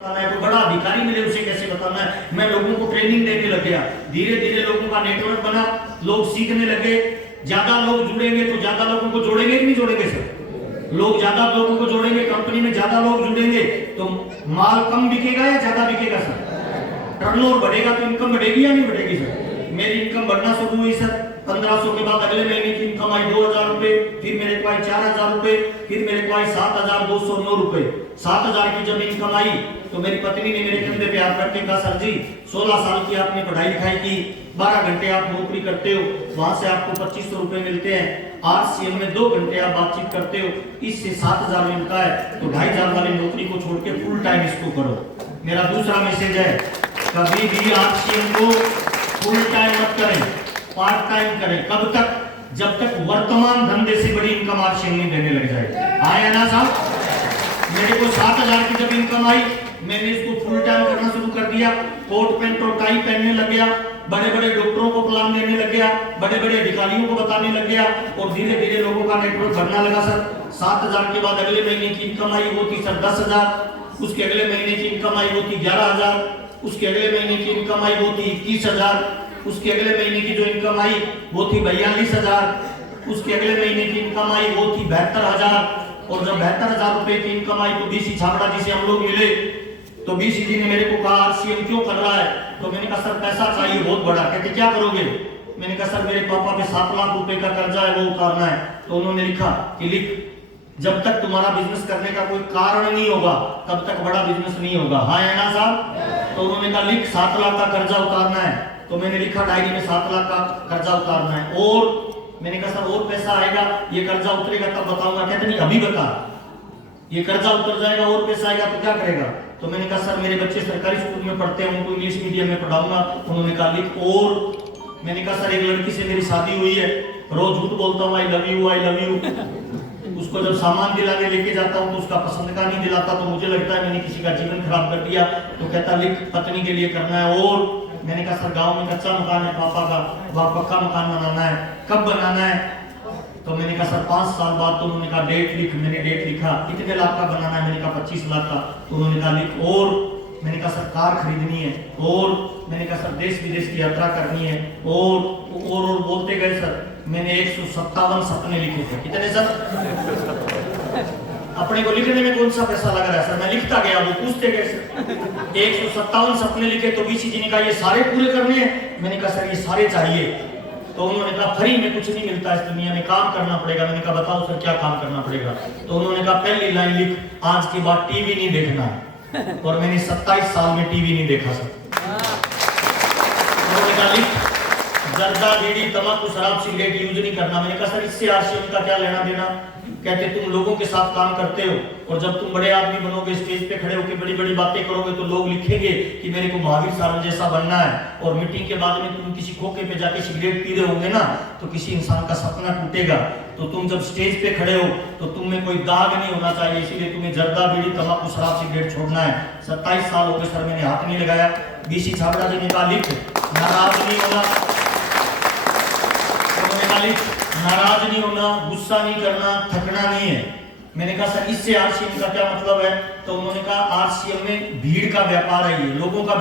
बताना है, कोई बड़ा अधिकारी मिले उसे कैसे बताना है। मैं लोगों को ट्रेनिंग देने लग गया, धीरे धीरे लोगों का नेटवर्क बना, लोग सीखने लगे। ज्यादा लोग जुड़ेंगे तो ज्यादा लोगों को जोड़ेंगे कि नहीं जोड़ेंगे सर? लोग ज्यादा लोगों को जोड़ेंगे, कंपनी में ज्यादा लोग जुड़ेंगे तो माल कम बिकेगा या ज्यादा बिकेगा सर? टर्नओवर बढ़ेगा तो इनकम बढ़ेगी या नहीं बढ़ेगी सर? मेरी इनकम बढ़ना शुरू हुई सर। 1500 के बाद अगले महीने की इनकम आई 2000 रुपए, फिर मेरे को आई 4000 रुपए, फिर मेरे को आई 7209 रुपए। 7000 की जब इनकम आई तो मेरी पत्नी ने मेरे कंधे पे हाथ रख के कहा, सर जी 16 साल की आपने पढ़ाई लिखाई की, 12 घंटे आप नौकरी करते हो, वहां से आपको 2500 रुपए मिलते हैं, आरसीएम में 2 घंटे आप बातचीत करते हो, इससे 7000 मिलता है, तो 2500 वाली नौकरी को छोड़ के फुल टाइम इसको करो। मेरा दूसरा मैसेज है, कभी भी आरसीएम को फुल टाइम मत करें, पार्ट टाइम करें। कब तक? जब तक वर्तमान धंधे से बड़ी इनकम आरसीएम नहीं देने लग जाए। आया ना साहब? मेरे को 7000 की जब इनकम आई, मैंने इसको फुल टाइम करना शुरू कर दिया, कोट पैंट और टाई पहनने लग गया, बड़े बड़े डॉक्टरों को प्लान देने लग गया, बड़े बड़े अधिकारियों को बताने लग गया, और धीरे धीरे लोगों का नेटवर्क बढ़ना लगा सर। 7000 के बाद अगले महीने की इनकम आई वो थी सर 10000, उसके अगले महीने की इनकम आई वो थी 11000, उसके अगले महीने की इनकम आई वो थी 21000, उसके अगले महीने की जो इनकम आई वो थी 42000, उसके अगले महीने की इनकम आई वो थी 72000, और जब 72000 रुपए की इनकम आई तो बीसी छाबड़ा जी से हम लोग मिले, तो बीसी जी ने मेरे को कहा आरसीएम क्यों कर रहा है? तो मैंने कहा सर पैसा चाहिए बहुत बड़ा। कहते क्या करोगे? मैंने कहा सर मेरे पापा पे 7 लाख रुपए का कर्जा है वो उतारना है। तो उन्होंने लिखा कि लिख, जब तक तुम्हारा बिजनेस करने का कोई कारण नहीं होगा तब तक बड़ा बिजनेस नहीं होगा। हाँ है ना साहब? तो उन्होंने कहा लिख 7 लाख का कर्जा उतारना है। तो मैंने लिखा डायरी में 7 लाख का कर्जा उतारना है। और मैंने कहा सर और पैसा आएगा, ये कर्जा उतरेगा तब बताऊंगा। कहते नहीं अभी बता, ये कर्जा उतर जाएगा और पैसा आएगा तो क्या करेगा? तो मैंने कहा सर मेरे बच्चे सरकारी स्कूल में पढ़ते हैं, उनको इंग्लिश मीडियम में पढ़ाऊंगा। उन्होंने कहा लिख। और मैंने कहा सर एक लड़की से मेरी शादी हुई है, रोज झूठ बोलता हूँ I love you I love you, उसको जब सामान दिलाने लेके जाता हूँ तो उसका पसंद का नहीं दिलाता, तो मुझे लगता है मैंने किसी का जीवन खराब कर दिया। तो कहता लिख पत्नी के लिए करना है। और मैंने कहा सर गांव में कच्चा मकान है पापा का, वहां पक्का मकान बनाना है, कब बनाना है? तो मैंने कहा सर 5 साल बाद। तो उन्होंने कहा डेट लिख। मैंने डेट लिखा। कितने लाख का बनाना है? मैंने कहा 25 लाख का। तो उन्होंने कहा लिख। और मैंने कहा सर कार खरीदनी है। और मैंने कहा सर देश विदेश की यात्रा करनी है। और बोलते गए सर। मैंने 157 सपने लिखे थे। कितने सर? अपने को लिखने में कौन सा पैसा लग रहा है सर? मैं लिखता गया, वो पूछते गए सर। 157 सपने लिखे। तो बीसी जी ने कहा ये सारे पूरे करने हैं? मैंने कहा सर ये सारे चाहिए। तो उन्होंने कहा फ्री में कुछ नहीं मिलता इस दुनिया में, काम करना पड़ेगा। मैंने कहा बताओ सर क्या काम करना पड़ेगा? तो उन्होंने कहा पहली लाइन लिख, आज के बाद टीवी नहीं देखना है। और मैंने 27 साल में टीवी नहीं देखा सर। उन्होंने कहा लिख, जर्दा बीड़ी तंबाकू शराब सिगरेट यूज नहीं करना। मैंने कहा सर इससे आरसीएम का क्या लेना देना? कहते तुम लोगों के साथ काम करते हो, और जब तुम बड़े आदमी बनोगे, स्टेज पे खड़े होकर बड़ी बड़ी बातें करोगे, तो लोग लिखेंगे कि मेरे को महावीर सारंग जैसा बनना है। और मीटिंग के बाद में तुम किसी खोखे पे जाके सिगरेट पी रहे होंगे ना, तो किसी इंसान का सपना टूटेगा। तो तुम जब स्टेज पे खड़े हो तो तुम में कोई दाग नहीं होना चाहिए, इसीलिए तुम्हें जर्दा बीड़ी तंबाकू शराब सिगरेट छोड़ना है। 27 साल हो गए सर, मैंने हाथ नहीं लगाया। बीसी छाबड़ा जी ने कहा लिख, नाराज नहीं होना। नाराज नहीं होना, गुस्सा नहीं करना, थकना नहीं है। मैंने कहा सर इससे आरसीएम का क्या मतलब है? तो उन्होंने कहा आरसीएम में भीड़ का व्यापार है, ये लोगों का